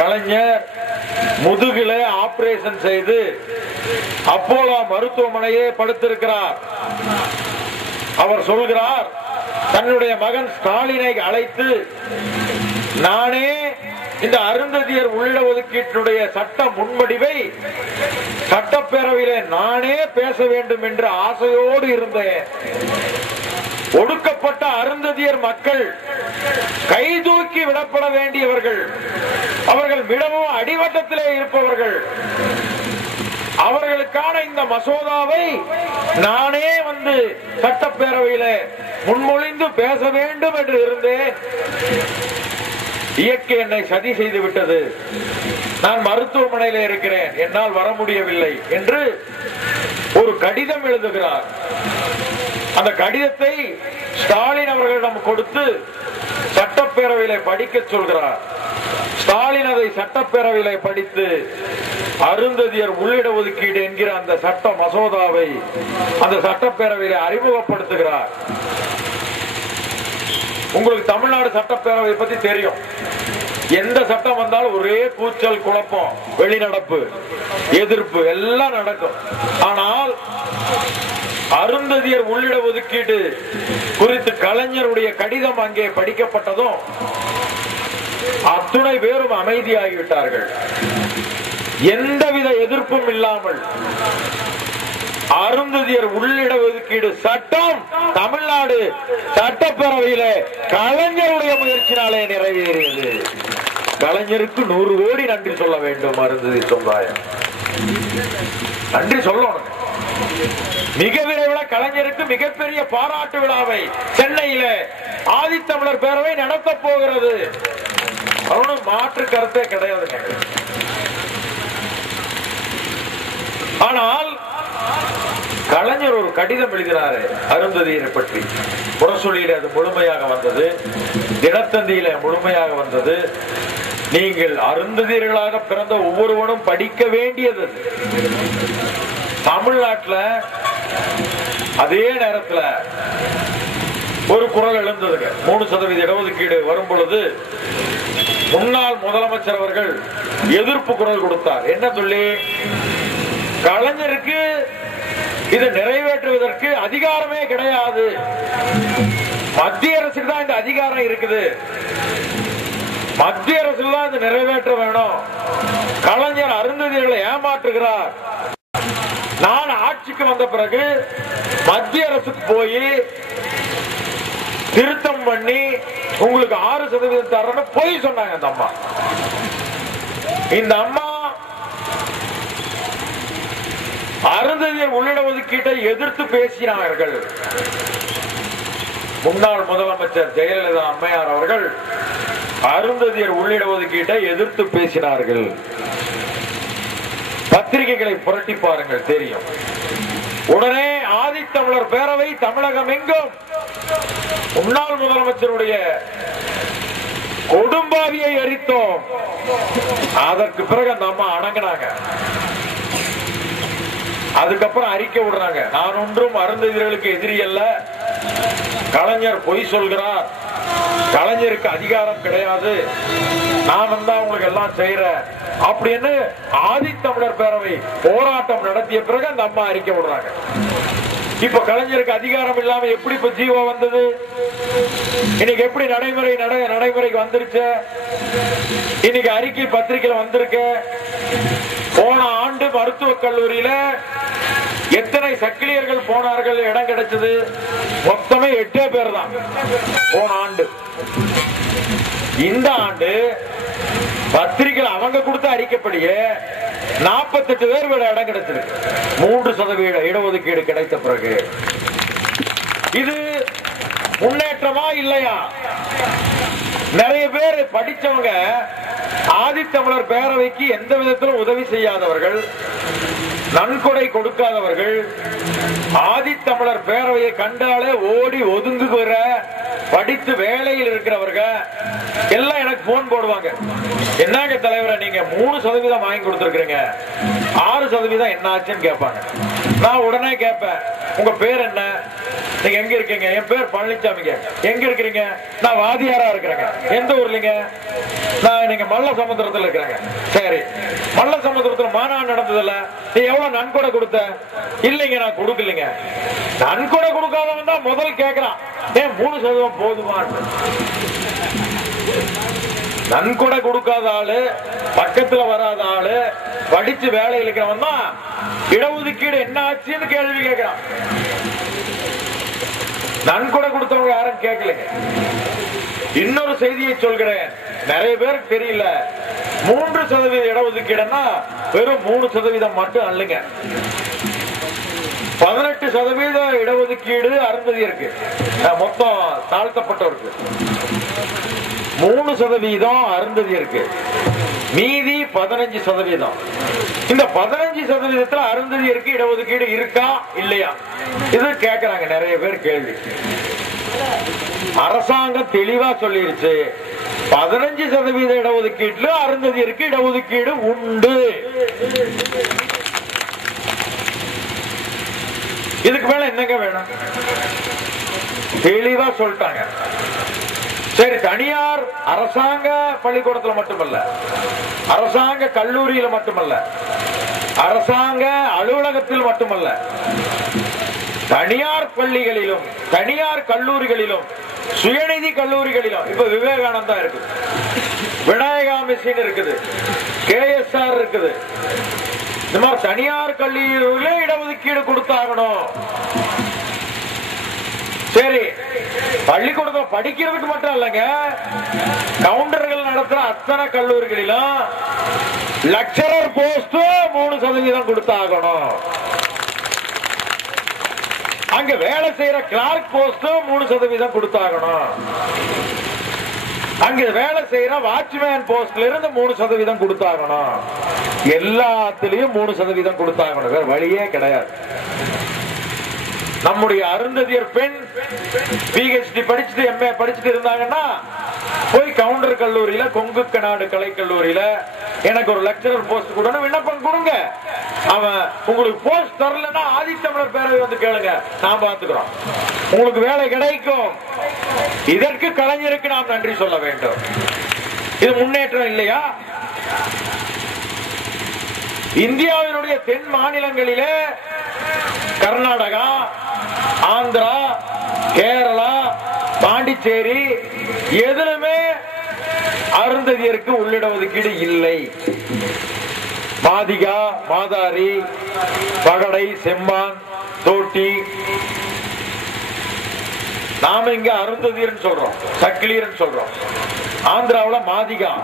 கலைஞர் முதுகில operation செய்து Apollo மருத்துவமனையே படுத்திருக்கிறார். அவர் சொல்கிறார், தன்னுடைய மகன் ஸ்டாலினை அழைத்து, நானே இந்த அருந்ததியர் உள்ளிட ஒதுக்கீட்டுடைய சட்ட முன்வடிவை சட்டப்பேரவையிலே நானே பேச வேண்டும் என்று ஆசையோடு இருந்தேன். ஒடுக்கப்பட்ட அருந்ததியர் மக்கள் கைதூக்கி விடப்பட வேண்டியவர்கள், அவர்கள் மிகவும் அடிவட்டத்திலே இருப்பவர்கள். அவர்களுக்கான இந்த மசோதாவை நானே வந்து சட்டப்பேரவையில முன்மொழிந்து பேச வேண்டும் என்று இருந்தேன். இயற்கை என்னை சதி செய்து விட்டது. நான் மருத்துவமனையில் இருக்கிறேன், என்னால் வர முடியவில்லை என்று ஒரு கடிதம் எழுதுகிறார். அந்த கடிதத்தை ஸ்டாலின் அவர்களிடம் கொடுத்து சட்டப்பேரவையில படிக்க சொல்கிறார். ஸ்டாலின் அதை சட்டப்பேரவையில படித்து அருந்ததியர் உள்ளிட ஒதுக்கீடு என்கிற அந்த சட்ட மசோதாவை அந்த சட்டப்பேரவையில அறிமுகப்படுத்துகிறார். உங்களுக்கு தமிழ்நாடு சட்டப்பேரவை பத்தி தெரியும். எந்த சட்டம் வந்தாலும் ஒரே கூச்சல், குழப்பம், வெளிநடப்பு, எதிர்ப்பு எல்லாம் நடக்கும். ஆனால் அருந்ததியர் உள்ளிட ஒதுக்கீடு குறித்து கலைஞருடைய கடிதம் அங்கே படிக்கப்பட்டதும் அத்துணை பேரும் அமைதியாகிவிட்டார்கள். எந்தவித எதிர்ப்பும் இல்லாமல் அருந்ததியர் உள்ளிட ஒதுக்கீடு சட்டம் தமிழ்நாடு சட்டப்பேரவையில கலைஞருடைய முயற்சினாலே நிறைவேறியது. கலைஞருக்கு 100 கோடி நன்றி சொல்ல வேண்டும். அருந்ததி சமுதாயம் நன்றி சொல்லணும். மிக விரைவில் கலைஞருக்கு மிகப்பெரிய பாராட்டு விழாவை சென்னையில ஆதித்தமிழர் பேரவை நடத்த போகிறது. அவனும் மாற்று கருத்தே கிடையாதுங்க. ஆனால் கலைஞர் ஒரு கடிதம் எழுதினாரு அருந்ததியரை பற்றி. முரசொலியில அது முழுமையாக வந்தது, தினத்தந்தியில முழுமையாக வந்தது. நீங்கள் அருந்ததியர்களாக பிறந்த ஒவ்வொருவனும் படிக்க வேண்டியது. தமிழ்நாட்டில் அதே நேரத்தில் ஒரு குரல் எழுந்ததுங்க. 3% இடஒதுக்கீடு வரும் பொழுது முன்னாள் முதலமைச்சர் அவர்கள் எதிர்ப்பு குரல் கொடுத்தார். என்ன சொல்லி? கலைஞருக்கு இதை நிறைவேற்றுவதற்கு அதிகாரமே கிடையாது, மத்திய அரசுக்கு தான் இந்த அதிகாரம் இருக்குது, மத்திய அரசு தான் இதை நிறைவேற்ற வேணும், கலைஞர் அருந்ததியர்களை ஏமாற்றுகிறார். நான் ஆட்சிக்கு வந்த பிறகு மத்திய அரசுக்கு போய் திருத்தம் பண்ணி உங்களுக்கு 6% தரன்னு போய் சொன்னாங்க அந்த அம்மா. இந்த அம்மா அருந்ததியர் உள்ளிட ஒதுக்கீட்டை எதிர்த்து பேசினார்கள். முன்னாள் முதலமைச்சர் ஜெயலலிதா அம்மையார் அவர்கள் அருந்ததியர் உள்ளிட ஒதுக்கீட்டை எதிர்த்து பேசினார்கள். பத்திரிகைகளை புரட்டி பாருங்கள், தெரியும். உடனே ஆதித்தமிழர் பேரவை தமிழகம் எங்கும் முன்னாள் முதலமைச்சருடைய கொடும்பாவியை எரித்தோம். அதற்கு பிறகு அந்த அம்மா அடங்கினாங்க. அதுக்கப்புறம் அறிக்கை விடுறாங்க, நான் ஒன்றும் அருந்ததியர்களுக்கு எதிரி அல்ல, கலைஞர் பொய் சொல்கிறார், கலைஞருக்கு அதிகாரம் கிடையாது, நான் வந்தா உங்களுக்கு எல்லாம் செய்யறேன் அப்படின்னு ஆதித்தமிழர் பேரவை போராட்டம் நடத்திய பிறகு அந்த அம்மா அறிக்கை விடுறாங்க. இப்ப கலைஞருக்கு அதிகாரம் இல்லாம எப்படி இப்ப ஜீவோ வந்தது? இன்னைக்கு எப்படி நடைமுறைக்கு வந்துருச்சு? இன்னைக்கு அறிக்கை பத்திரிகையில வந்திருக்கு. போன ஆண்டு மருத்துவக் கல்லூரியில எத்தனை சக்கிலியர்கள் போனார்கள், இடம் கிடைச்சது? மொத்தமே 8 பேர் தான் போன ஆண்டு. இந்த ஆண்டு பத்திரிகையில் அவங்க கொடுத்த அறிக்கைப்படியே 48 பேர் விட இடம் கிடைச்சிருக்கு. 3% இடஒதுக்கீடு கிடைத்த பிறகு இது முன்னேற்றமா இல்லையா? நிறைய பேர் படிச்சவங்க ஆதித்தமிழர் பேரவைக்கு எந்த விதத்திலும் உதவி செய்யாதவர்கள், நன்கொடை கொடுக்காதவர்கள், ஆதித்தமிழர் பேரவையை கண்டாலே ஓடி ஒதுங்குகிற படித்து வேலையில் இருக்கிறவர்கள் எல்லாம் எனக்கு போன் போடுவாங்க. என்னங்க தலைவரை, நீங்க 3% வாங்கி கொடுத்திருக்கீங்க, 6% என்ன ஆச்சுன்னு கேட்பாங்க. நான் உடனே கேட்பேன், உங்க பேர் என்ன, நீங்க எங்க இருக்கீங்க? என் பேர் பழனிசாமிங்க. எங்க இருக்கிறீங்க? நான் வாதியாரா இருக்கிறேங்க. எந்த ஊர்லீங்க? நான் நீங்க மல்ல சமுத்திரத்துல இருக்கிறேங்க. சரி, மல்ல சமுத்திரத்துல மாநாடு நடந்ததில்ல, நீ எவ்வளவு நன்கொடை கொடுத்த? இல்லைங்க, நான் கொடுக்கலைங்க. நன்கொடை கொடுக்காதவன் தான் முதல் கேட்கிறான், ஏன் 3% போதுமா? நன்கொடை கொடுக்காத ஆளு, பக்கத்துல வராத ஆளு, படிச்சு வேலை இருக்கிறவன் தான் இடஒதுக்கீடு என்ன ஆச்சுன்னு கேள்வி கேட்கிறான். நன்கொடை கொடுத்தவங்க யாரும் கேட்கலைங்க. இன்னொரு செய்தியை சொல்கிறேன், நிறைய பேருக்கு தெரியல. 3% இடஒதுக்கீடுன்னா வெறும் 3% மட்டும் அல்லங்க. 18% இடஒதுக்கீடு அருந்ததியருக்கு, மொத்தம் தாழ்த்தப்பட்டவருக்கு. 3% அருந்ததியருக்கு, மீதி 15%. இந்த 15% அருந்ததியருக்கு இடஒதுக்கீடு இருக்கா இல்லையா இது கேட்கிறாங்க நிறைய பேர் கேள்வி. அரசாங்கம் தெளிவா சொல்லிருச்சு, 15% இடஒதுக்கீட்டுல அருந்ததியருக்கு இடஒதுக்கீடு உண்டு. இதுக்கு மேல என்னங்க வேணும்? தெளிவா சொல்லிட்டாங்க. சரி, தனியார் அரசாங்க பள்ளிக்கூடத்துல மட்டுமல்ல, அரசாங்க கல்லூரியில மட்டுமல்ல, அரசாங்க அலுவலகத்தில் மட்டுமல்ல, தனியார் பள்ளிகளிலும் தனியார் கல்லூரிகளிலும் சுயநிதி கல்லூரிகளிலும் இப்ப விவேகானந்தா இருக்குது, விநாயகா மிஷன் இருக்குது, KSR இருக்குது. இந்த மாதிரி தனியார் கல்லூரியிலே இடஒதுக்கீடு கொடுத்தாகணும். சரி, பள்ளிக்கூடத்தில் படிக்கிறதுக்கு மட்டும் இல்லைங்க, கவுண்டர்கள் நடத்துற அத்தனை கல்லூரிகளிலும் லெக்சரர் போஸ்ட் 3% கொடுத்தாகணும். அங்க வேலை செய்யற கிளார்க் போஸ்ட் 3% கொடுத்தாகணும். அங்க வேலை செய்யற வாட்ச்மேன் போஸ்ட்ல இருந்து 3% கொடுத்தாகணும். எல்லாத்திலையும் 3% கொடுத்தாகணும், வேற வழியே கிடையாது. நம்முடைய அருந்ததியர் பெண் PhD படிச்சுட்டு MA படிச்சுட்டு இருந்தாங்கன்னா போய் கவுண்டர் கல்லூரியில, கொங்கு நாடு கலை கல்லூரியில எனக்கு ஒரு லெக்சரர் போஸ்ட் கொடுன்னு விண்ணப்பம் கொடுங்க. அவன் உங்களுக்கு போஸ்ட் தரலன்னா ஆதித்தமிழர் பேரவை வந்து கேளுங்க, நான் பாத்துக்கிறோம், உங்களுக்கு வேலை கிடைக்கும். இதற்கு கலைஞருக்கு நாம் நன்றி சொல்ல வேண்டும். இது முன்னேற்றம் இல்லையா? இந்தியாவினுடைய தென் மாநிலங்களிலே கர்நாடகா, ஆந்திரா, கேரளா, பாண்டிச்சேரி எதிலுமே அருந்ததியருக்கு உள்ளிடஒதுக்கீடு இல்லை. மாதிகா, மாதாரி, பகடை, செம்மான், தோட்டி, நாம இங்க அருந்ததியர் சொல்றோம், சக்கிலியர் சொல்றோம். ஆந்திராவில் மாதிகா,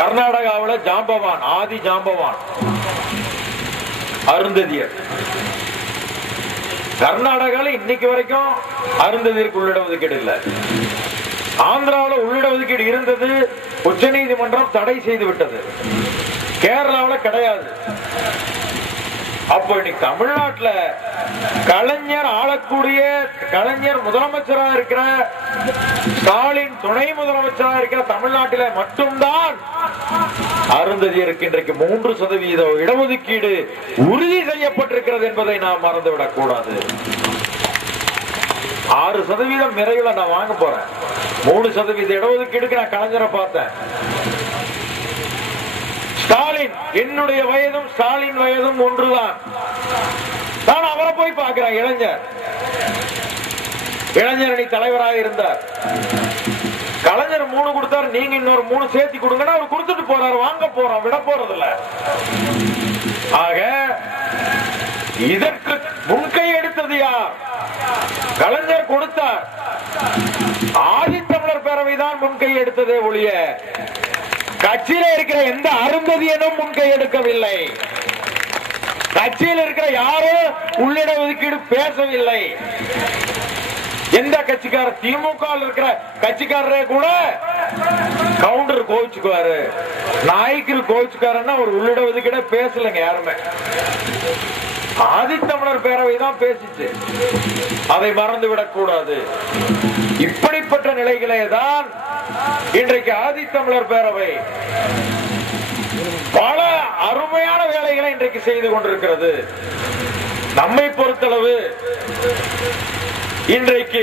கர்நாடகாவில் ஜாம்பவான், ஆதி ஜாம்பவான் அருந்ததியர். கர்நாடகாவில் இன்னைக்கு வரைக்கும் அருந்ததியருக்கு உள்ளிடஒதுக்கீடு இல்லை. ஆந்திராவில் உள்ளிடஒதுக்கீடு இருந்தது, உச்ச நீதிமன்றம் தடை செய்து விட்டது. கேரளாவில் கிடையாது. அப்போ இன்னைக்கு தமிழ்நாட்டில் கலைஞர் ஆளக்கூடிய, கலைஞர் முதலமைச்சராக இருக்கிற, ஸ்டாலின் துணை முதலமைச்சராக இருக்கிற தமிழ்நாட்டில மட்டும்தான் அருந்ததியருக்கு இன்றைக்கு 3% இடஒதுக்கீடு உறுதி செய்யப்பட்டிருக்கிறது என்பதை நாம் மறந்துவிடக் கூடாது. 6% நிறைவுல நான் வாங்க போறேன். 3% இடஒதுக்கீடுக்கு நான் கலைஞரை பார்த்தேன். ஸ்டாலின், என்னுடைய வயதும் ஸ்டாலின் வயதும் ஒன்றுதான். நான் அவரை போய் பார்க்கிறேன். இளைஞரணி தலைவராக இருந்தார். கலைஞர் 3 கொடுத்தார், நீங்க இன்னொரு 3 சேர்த்து கொடுங்கன்னா அவர் கொடுத்துட்டு போறாரு. வாங்க போறோம், விட போறதில்ல. ஆக இதற்கு முன்கை எடுத்தது யார்? கலைஞர் கொடுத்தார். ஆதித்தமிழர் பேரவை தான் முன்கை எடுத்ததே ஒழிய கட்சியில இருக்கிற எந்த அருந்ததியனும் முன்கை எடுக்கவில்லை. கட்சியில் இருக்கிற யாரும் உள்ளிட ஒதுக்கீடு பேசவில்லை. எந்த கட்சிக்கார, திமுக இருக்கிற கட்சிக்காரரே கூட கவுண்டர் கோவிச்சுக்குவாரு, நாய்க்கு கோவிச்சுக்காரன்னா ஒரு உள்ளிட ஒதுக்கீட பேசலைங்க யாருமே. ஆதித்தமிழர் பேரவை தான் பேசிச்சு. அதை மறந்துவிடக் கூடாது. இப்படிப்பட்ட நிலைகளே தான் இன்றைக்கு ஆதித்தமிழர் பேரவை பல அருமையான வேலைகளை இன்றைக்கு செய்து கொண்டிருக்கிறது. நம்மை பொறுத்தளவு இன்றைக்கு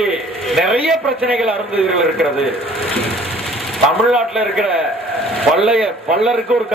நிறைய பிரச்சனைகள் அருந்ததிகள் இருக்கிறது. தமிழ்நாட்டில் இருக்கிற பல்லருக்கு ஒரு